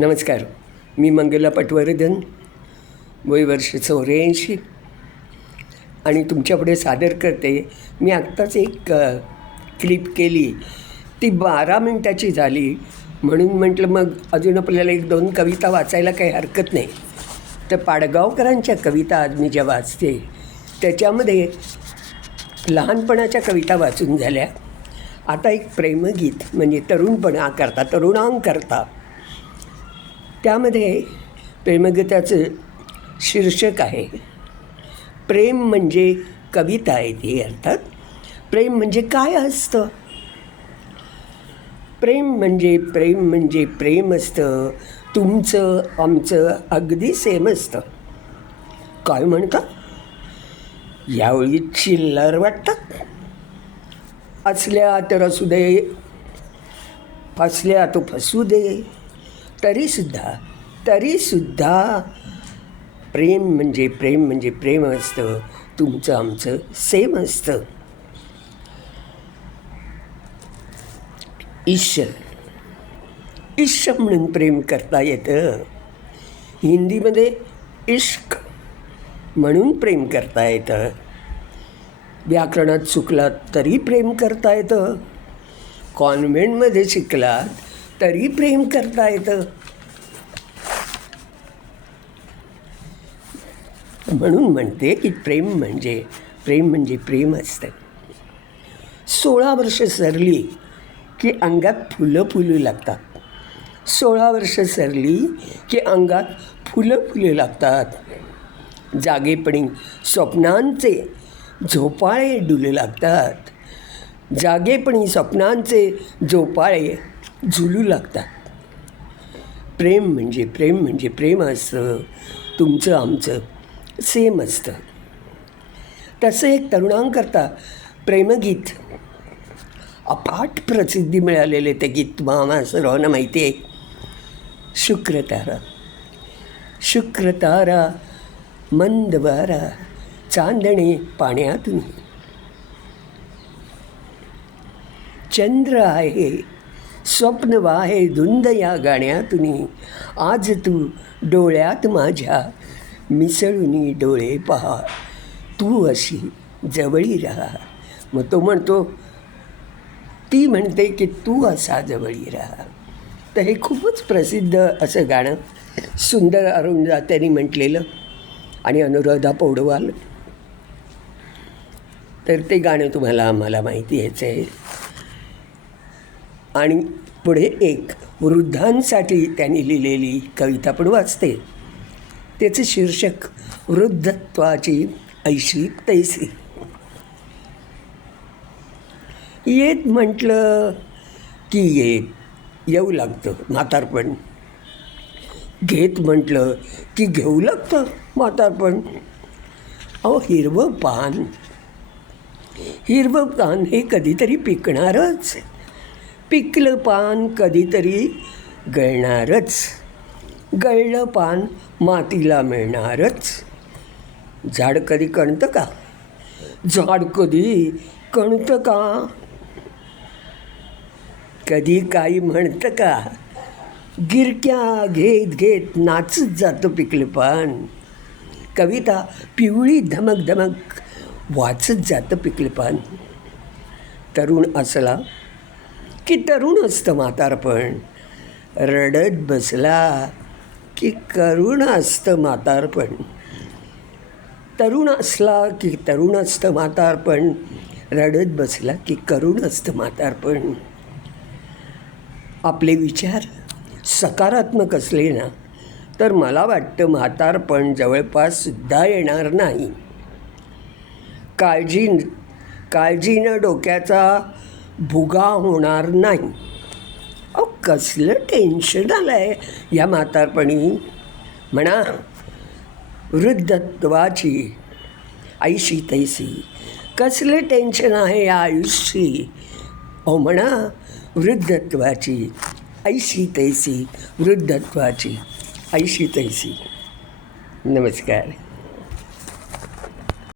नमस्कार. मी मंगला पटवर्धन, वय वर्ष 84 आणि तुमच्यापुढे सादर करते. मी आत्ताच एक क्लिप केली, ती 12 मिनटाची झाली, म्हणून म्हटलं मग अजून आपल्याला 1-2 कविता वाचायला काही हरकत नाही. तर पाडगावकरांच्या कविता आज मी ज्या वाचते त्याच्यामध्ये लहानपणाच्या कविता वाचून झाल्या. आता एक प्रेमगीत म्हणजे तरुणांकरता त्यामध्ये प्रेमगीताचं शीर्षक आहे प्रेम म्हणजे कविता आहे ती. अर्थात प्रेम म्हणजे काय असतं? प्रेम म्हणजे प्रेम असतं, तुमचं आमचं अगदी सेम असतं. काय म्हणता? यावेळी चिल्लर वाटतात. असल्या तर असू दे, फसल्या तो फसू दे, तरीसुद्धा प्रेम म्हणजे प्रेम असतं, तुमचं आमचं सेम असतं. इश्क म्हणून प्रेम करता येतं. हिंदीमध्ये इश्क म्हणून प्रेम करता येतं. व्याकरणात चुकलात तरी प्रेम करता येतं. कॉन्व्हेंटमध्ये शिकलात तरी प्रेम करता येतं. म्हणून म्हणते की प्रेम म्हणजे प्रेम असतं. 16 वर्ष सरली की अंगात फुलं फुलू लागतात. 16 वर्ष सरली की अंगात फुलं फुलू लागतात. जागेपणी स्वप्नांचे झोपाळे डुलू लागतात. जागेपणी स्वप्नांचे झोपाळे झुलू लागतात. प्रेम म्हणजे प्रेम असतं, तुमचं आमचं सेम असतं. तसं एक तरुणांकरता प्रेमगीत, अफाट प्रसिद्धी मिळालेले ते गीत तुम्हाला सर्वांना माहिती आहे. शुक्रतारा मंद वारा चांदणे पाण्यातून, चंद्र आहे स्वप्न वाहे धुंद या गाण्यातून, आज तू डोळ्यात माझ्या मिसळून डोळे पहा, तू अशी जवळी राहा. मग तो म्हणतो, ती म्हणते की तू असा जवळी राहा. तर हे खूपच प्रसिद्ध असं गाणं सुंदर अरुणदात्यांनी म्हटलेलं आणि अनुराधा पौडवाल. तर ते गाणं आम्हाला माहिती यायचं आहे. आणि पुढे एक वृद्धांसाठी त्यांनी लिहिलेली कविता पण वाचते. त्याचं शीर्षक वृद्धत्वाची ऐशी तैसी. येत म्हटलं की येऊ लागतं म्हातारपण. घेत म्हटलं की घेऊ लागतं म्हातारपण. अहो हिरवं पान हे कधीतरी पिकणारच. पिकलं पान कधीतरी गळणारच. गळलं पान मातीला मिळणारच. झाड कधी कणतं का? कधी काही म्हणतं का? गिरक्या घेत नाचत जातं पिकलं पान. कविता पिवळी धमक वाचत जातं पिकलं पान. तरुण असला की तरुण असतं म्हातारपण. रडत बसला की करुण असतं म्हातारपण. तरुण असला की तरुण असतं म्हातारपण. रडत बसला की करुण असतं म्हातारपण. आपले विचार सकारात्मक असले ना तर मला वाटतं म्हातारपण जवळपास सुद्धा येणार नाही. काळजीनं डोक्याचा भुगा होणार नाही. अहो कसलं टेन्शन आलं आहे या म्हातारपणी. म्हणा वृद्धत्वाची ऐशी तैसी. कसलं टेन्शन आहे या आयुष्याची. अहो म्हणा वृद्धत्वाची ऐशी तैसी. वृद्धत्वाची ऐशी तैसी. नमस्कार.